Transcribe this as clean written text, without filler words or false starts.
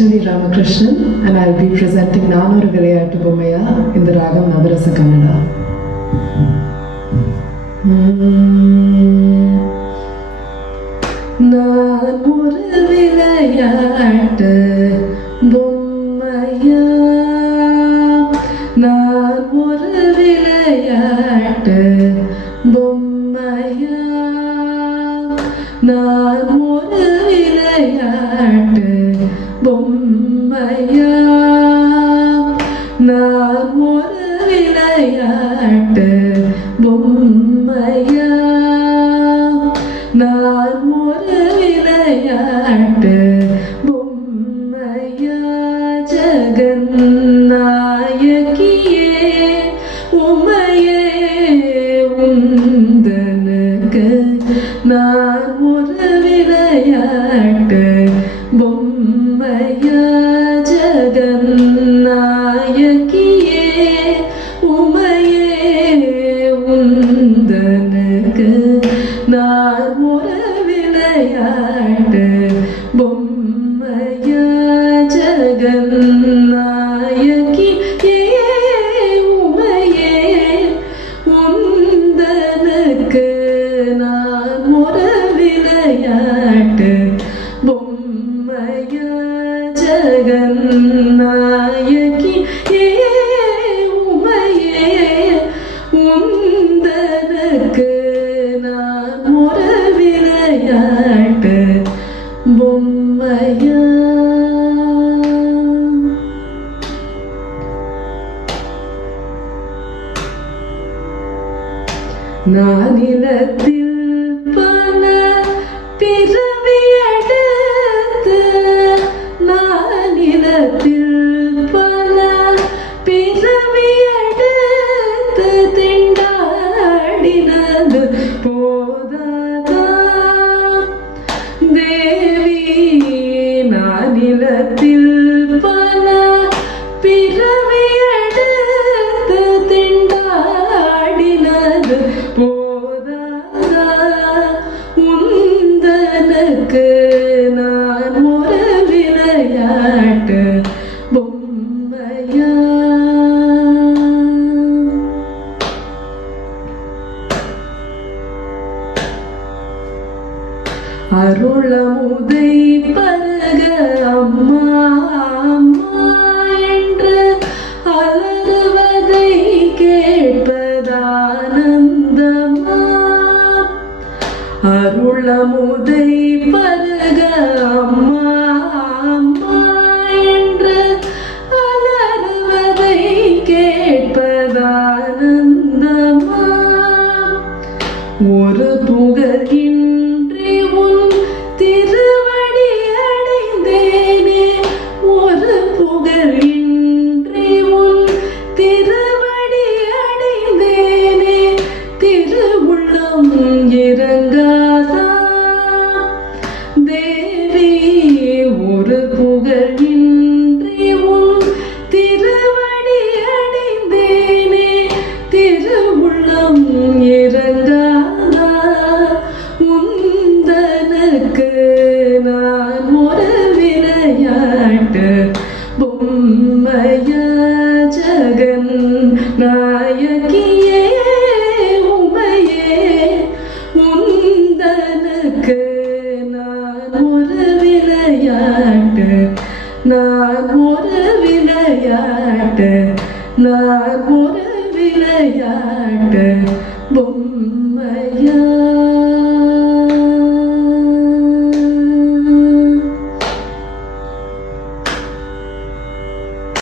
Vaishnavi Ramakrishnan and I'll be presenting Nanoru Vilayattu Bommaiya in the Ragam Navarasa Kannada. நான் ஒரு விளையாட்டு பொம்மையா, நான் ஒரு விளையாட்டு பொம்மையா, நான் ஒரு விளையாட்டு பொம்மையா, நான் ஒரு விளையாட்டு பொம்மையா, நான் ஒரு விளையாட்டு பொம்மையா, ஜெகந்நாயகியே உம்மையே உந்தனுக்கு நான் ஒரு விளையாட்டு பொம்மையா, ஜெகந்நாயகியே உம்மையே உந்தனுக்கு நான் ஒரு விளையாட்டு பொம்மையா, ஜெகந்நாயகியே உம்மையே உந்தனுக்கு நான் ஒரு விளையாட்டு பொம்மையா, ஜெகந்நாயகியே உம்மையே உந்தனுக்கு நான் ஒரு விளையாட்டு பொம்மையா. நான் நிலத்தில் பல பிறவியெடுத்து, நான் நிலத்தில் பல பிறவியெடுத்து திண்டாடினது போதாதா தேவி, நான் நிலத்தில் பல பிறவியெடுத்து திண்டாடினது போதாதா உந்தனுக்கு நான் ஒரு விளையாட்டு பொம்மையா. அருளமுதை பருக அம்மா அம்மா என்று அலறுவதை கேட்பதானந்தமா, அருளமுதை பருக அம்மா அம்மா என்று அலறுவதை கேட்பதானந்தமா, ஒரு புகழின்றி உன் திருவடி அடைந்தேனே, ஒரு புகழின்றி உன் திருவடி அடைந்தேனே, திருவுள்ளம் இறங்காதா தேவி, ஒரு புகழின்றி உன் திருவடி அடைந்தேனே, திருவுள்ளம் இறங்காதா உந்தனுக்கு நான் ஒரு விளையாட்டு பொம்மையா, ஜெகந்நாயகியே உம்மையே உந்தனுக்கு நான் ஒரு விளையாட்டு, நான் ஒரு விளையாட்டு, நான் ஒரு விளையாட்டு பொம்மை.